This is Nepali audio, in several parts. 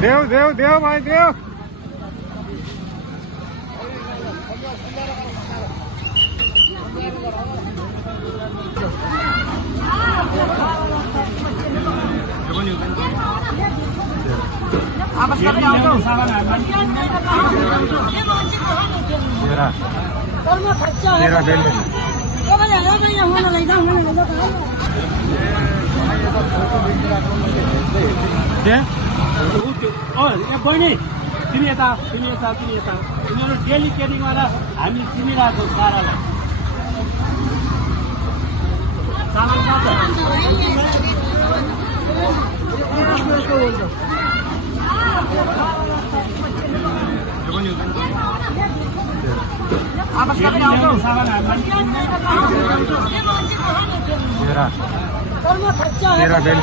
देव देव देव भाई देव तेरा बेल बहिनी तिमी यता तिमीहरू डेली ट्रेनिङ गरेर हामी चिनिरहेको सारालाई तेरा बेल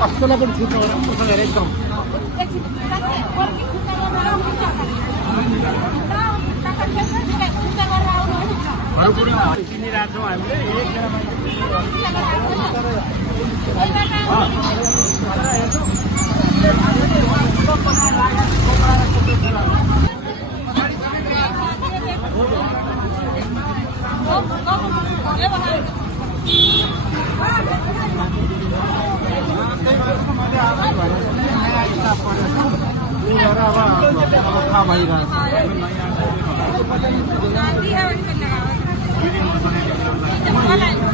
अस्तिलाई पनि छुट्छ एकदम चिनिरहेको छौँ हामीले थाहा भइरहेको छ